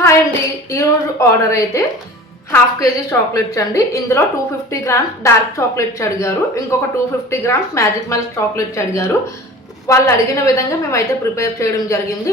Hi అండి, ఈరోజు order అయితే హాఫ్ కేజీ చాక్లెట్స్ అండి. ఇందులో 250 గ్రామ్స్ డార్క్ చాక్లెట్స్ అడిగారు, ఇంకొక 250 గ్రామ్స్ మ్యాజిక్ మెల్ట్ చాక్లెట్స్ అడిగారు. వాళ్ళు అడిగిన విధంగా మేమైతే ప్రిపేర్ చేయడం జరిగింది.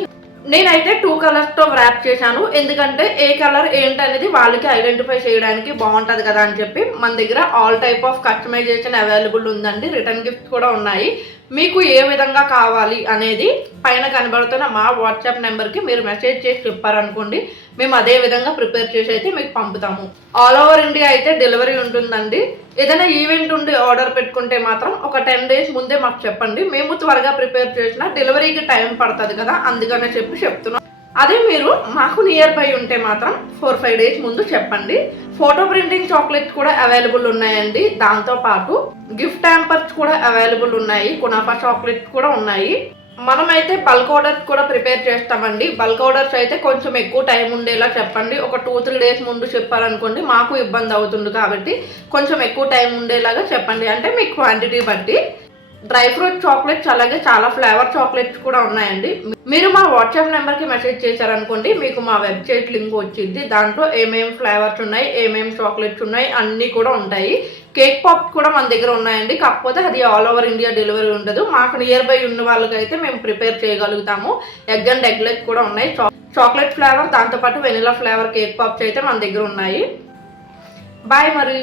నేనైతే 2 కలర్స్తో ర్యాప్ చేశాను, ఎందుకంటే ఏ కలర్ ఏంటనేది వాళ్ళకి ఐడెంటిఫై చేయడానికి బాగుంటుంది కదా అని చెప్పి. మన దగ్గర all type of customization available ఉందండి, రిటర్న్ గిఫ్ట్స్ కూడా ఉన్నాయి. మీకు ఏ విధంగా కావాలి అనేది పైన కనబడుతున్న మా వాట్సాప్ నెంబర్కి మీరు మెసేజ్ చేసి చెప్పారనుకోండి, మేము అదే విధంగా ప్రిపేర్ చేసి అయితే మీకు పంపుతాము. ఆల్ ఓవర్ ఇండియా అయితే డెలివరీ ఉంటుందండి. ఏదైనా ఈవెంట్ ఉండి ఆర్డర్ పెట్టుకుంటే మాత్రం ఒక 10 days ముందే మాకు చెప్పండి. మేము త్వరగా ప్రిపేర్ చేసిన డెలివరీకి టైం పడుతుంది కదా, అందుకనే చెప్తున్నాం. అదే మీరు మాకు నియర్ బై ఉంటే మాత్రం 4-5 days ముందు చెప్పండి. ఫోటో ప్రింటింగ్ చాక్లెట్స్ కూడా అవైలబుల్ ఉన్నాయండి. దాంతోపాటు గిఫ్ట్ హ్యాంపర్స్ కూడా అవైలబుల్ ఉన్నాయి, కునాఫా చాక్లెట్స్ కూడా ఉన్నాయి. మనమైతే బల్క్ ఆర్డర్స్ కూడా ప్రిపేర్ చేస్తామండి. బల్క్ ఆర్డర్స్ అయితే కొంచెం ఎక్కువ టైం ఉండేలా చెప్పండి. ఒక 2-3 days ముందు చెప్పారనుకోండి మాకు ఇబ్బంది అవుతుంది, కాబట్టి కొంచెం ఎక్కువ టైం ఉండేలాగా చెప్పండి, అంటే మీ క్వాంటిటీ బట్టి. డ్రై ఫ్రూట్ చాక్లెట్స్ అలాగే చాలా ఫ్లేవర్ చాక్లెట్స్ కూడా ఉన్నాయండి. మీరు మా వాట్సాప్ నెంబర్కి మెసేజ్ చేశారనుకోండి, మీకు మా వెబ్సైట్ లింక్ వచ్చింది. దాంట్లో ఏమేమి ఫ్లేవర్స్ ఉన్నాయి, ఏమేమి చాక్లెట్స్ ఉన్నాయి అన్నీ కూడా ఉంటాయి. కేక్ పాప్స్ కూడా మన దగ్గర ఉన్నాయండి, కాకపోతే అది ఆల్ ఓవర్ ఇండియా డెలివరీ ఉండదు. మాకు నియర్ బై ఉన్న వాళ్ళకైతే మేము ప్రిపేర్ చేయగలుగుతాము. ఎగ్ అండ్ ఎగ్లెట్ కూడా ఉన్నాయి. చాక్లెట్ ఫ్లేవర్ దాంతోపాటు వెనిలా ఫ్లేవర్ కేక్ పాప్స్ అయితే మన దగ్గర ఉన్నాయి. బాయ్ మరి.